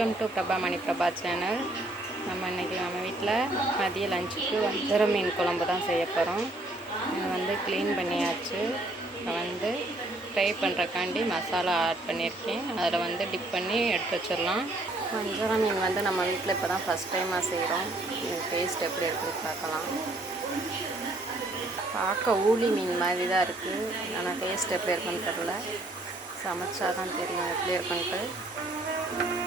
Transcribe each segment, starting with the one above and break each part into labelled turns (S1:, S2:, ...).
S1: Welcome to Prabha Mani Prabha channel நம்ம இன்றைக்கி நம்ம வீட்டில் மதிய லஞ்சுக்கு வஞ்சர மீன் குழம்பு தான் செய்ய போகிறோம் இது வந்து க்ளீன் பண்ணியாச்சு. வந்து ஃப்ரை பண்ணுறக்காண்டி மசாலா ஆட் பண்ணியிருக்கேன். அதில் வந்து டிப் பண்ணி எடுத்து வச்சிடலாம். வஞ்சர மீன் வந்து நம்ம வீட்டில் இப்போ தான் ஃபஸ்ட் டைமாக செய்கிறோம் டேஸ்ட் எப்படி இருக்குன்னு பார்க்கலாம். பார்க்க ஊழி மீன் மாதிரி தான் இருக்குது ஆனால் டேஸ்ட் எப்படி இருக்குன்னு தெரில சமைச்சா தான் தெரியும் எப்படி இருக்குன்ட்டு.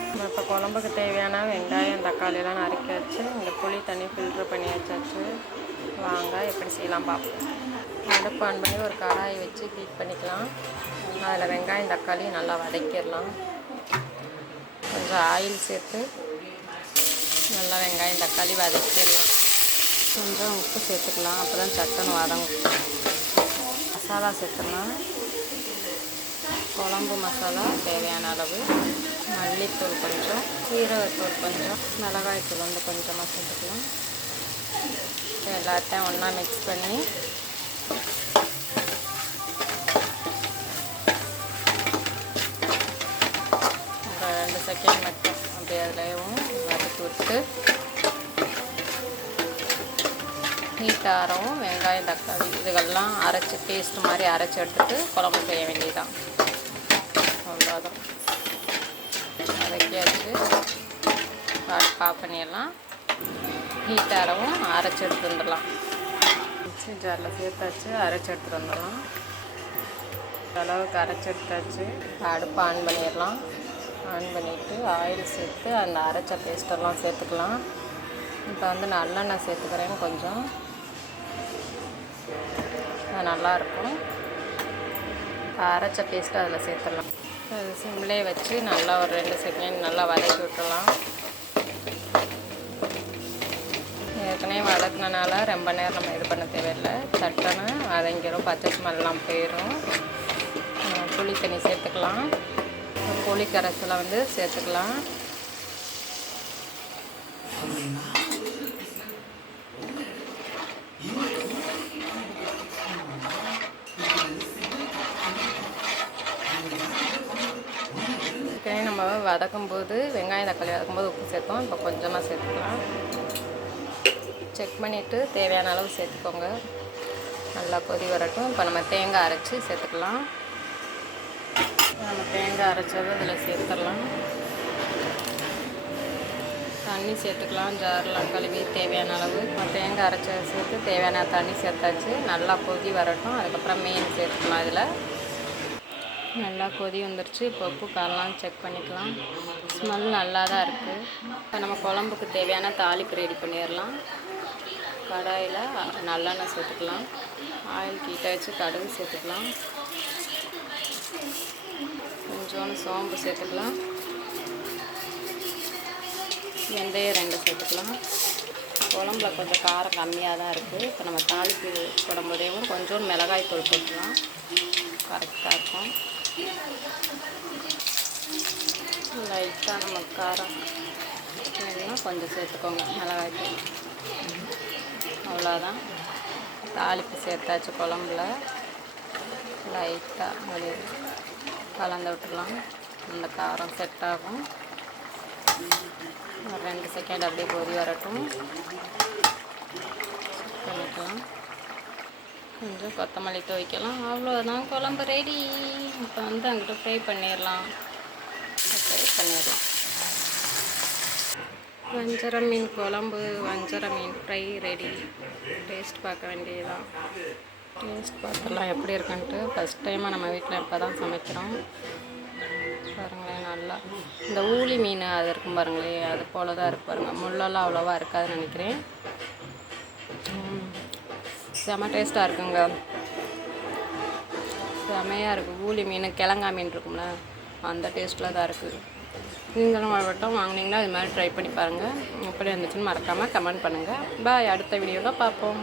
S1: நம்ம இப்போ குழம்புக்கு தேவையான வெங்காயம் தக்காளியெல்லாம் நறுக்கி வச்சு இந்த புளி தண்ணி ஃபில்ட்ரு பண்ணி வச்சாச்சு. வாங்க எப்படி செய்யலாம் பார்ப்போம். அடுப்பு ஆன் பண்ணி ஒரு கடாயை வச்சு ஹீட் பண்ணிக்கலாம். அதில் வெங்காயம் தக்காளி நல்லா வதக்கிடலாம். கொஞ்சம் ஆயில் சேர்த்து நல்லா வெங்காயம் தக்காளி வதக்கிடலாம். கொஞ்சம் உப்பு சேர்த்துக்கலாம். அப்போ தான் சட்டன்னு வதங்கும். மசாலா சேர்த்துக்கலாம் குழம்பு மசாலா தேவையான அளவு. மல்லித்தூள் கொஞ்சம் சீரகத்தூள் கொஞ்சம் மிளகாய்த்தூள் வந்து கொஞ்சமாக சேர்த்துக்கலாம். எல்லாத்தையும் ஒன்றா மிக்ஸ் பண்ணி. ஒரு ரெண்டு செகண்ட் மட்டும் அப்படியே அதுலேயும் வதக்கி விட்டு. ஹீட் ஆரவும் வெங்காயம் தக்காளி இதுகள்லாம் அரைச்சி பேஸ்ட் மாதிரி அரைச்சி எடுத்துட்டு குழம்பு செய்ய வேண்டியதுதான் அவ்வளோதான் வதக்கியாச்சு ஆஃப் பண்ணிடலாம். ஹீட் அரைச்சி எடுத்து வந்துடலாம். மிக்ஸி ஜாரில் சேர்த்தாச்சு அரைச்சி எடுத்து வந்துடலாம். அளவுக்கு அரைச்சி எடுத்தாச்சு. அடுப்பு ஆன் பண்ணிடலாம். ஆன் பண்ணிவிட்டு ஆயில் சேர்த்து அந்த அரைச்ச பேஸ்டெல்லாம் சேர்த்துக்கலாம். இப்போ வந்து நல்லெண்ணெய் சேர்த்துக்கிறேன் கொஞ்சம். அது நல்லாயிருக்கும் அரைச்ச பேஸ்ட்டு அதில் சேர்த்துடலாம். சிம்லேயே வச்சு நல்லா ஒரு ரெண்டு செகண்ட் நல்லா வதக்கி விட்டுடலாம். ஏற்கனவே ரொம்ப நேரம் நம்ம இது பண்ண தேவையில்லை. சட்டனை வதங்கிடும் பச்சை ஸ்மெல்லாம் போயிடும் புளி தண்ணி சேர்த்துக்கலாம். புளி கரைசலை வந்து சேர்த்துக்கலாம். நம்ம வதக்கும்போது வெங்காயம் தக்காளி வதக்கும்போது உப்பு சேர்த்தோம். இப்போ கொஞ்சமாக சேர்த்துக்கலாம். செக் பண்ணிவிட்டு தேவையான அளவு சேர்த்துக்கோங்க. நல்லா கொதி வரட்டும். இப்போ நம்ம தேங்காய் அரைச்சி சேர்த்துக்கலாம். நம்ம தேங்காய் அரைச்சது இதில் சேர்த்துடலாம். தண்ணி சேர்த்துக்கலாம். ஜாரில் கழுவி தேவையான அளவு. இப்போ தேங்காய் அரைச்ச சேர்த்து தேவையான தண்ணி சேர்த்தாச்சு. நல்லா கொதி வரட்டும். அதுக்கப்புறம் மீன் சேர்த்துக்கலாம் இதில். நல்லா கொதி வந்துருச்சு. இப்போ உப்பு காரெலாம் செக் பண்ணிக்கலாம். ஸ்மெல் நல்லா தான் இருக்குது இப்போ நம்ம குழம்புக்கு தேவையான தாளிப்பு ரெடி பண்ணிடலாம். கடாயில் நல்லெண்ணெய் சேர்த்துக்கலாம். ஆயில் கீட்ட வச்சு கடுகு சேர்த்துக்கலாம். கொஞ்சோண்டு சோம்பு சேர்த்துக்கலாம். வெந்தயம் ரெண்டு சேர்த்துக்கலாம். குழம்புல கொஞ்சம் காரம் கம்மியாக தான் இருக்குது இப்போ நம்ம தாளிப்பு போடும்போதேவும் கொஞ்சோண்டு மிளகாய் தூள் போட்டுக்கலாம். கரெக்டாக இருக்கும். லைட்டாக நம்ம காரம் வேணும்னா கொஞ்சம் சேர்த்துக்கோங்க மிளகாய் தூள். அவ்வளோதான். தாளிப்பு சேர்த்தாச்சு குழம்புல. லைட்டாக ஒரு கலந்து விட்டுடலாம். அந்த காரம் செட் ஆகும். ஒரு ரெண்டு செகண்ட் அப்படியே கொதி வரட்டும். பண்ணிக்கலாம். கொஞ்சம் கொத்தமல்லி துவைக்கலாம். அவ்வளோதான். குழம்பு ரெடி இப்போ வந்து அங்கிட்ட ஃப்ரை பண்ணிடலாம். ஃப்ரை பண்ணிடலாம். வஞ்சர மீன் குழம்பு வஞ்சர மீன் ஃப்ரை ரெடி டேஸ்ட் பார்க்க வேண்டியதுதான். டேஸ்ட் பார்த்துலாம் எப்படி இருக்குன்ட்டு. ஃபஸ்ட் டைமாக நம்ம வீட்டில் இப்போ தான் சமைக்கிறோம். பாருங்களேன் நல்லா. இந்த ஊளி மீன் அது இருக்கும் பாருங்களேன் அது போல தான் இருக்கு பாருங்கள் முள்ளெல்லாம் அவ்வளோவா இருக்காதுன்னு நினைக்கிறேன். செம டேஸ்ட்டாக இருக்குங்க. செமையாக இருக்குது ஊளி மீன் கிழங்கா மீன் இருக்கும்ல அந்த டேஸ்ட்டில் தான் இருக்குது நீங்களும் வட்டம் வாங்கினீங்கன்னா இது மாதிரி ட்ரை பண்ணி பாருங்கள் எப்படி இருந்துச்சுன்னு மறக்காமல் கமெண்ட் பண்ணுங்கள் பாய் அடுத்த வீடியோவில் பார்ப்போம்.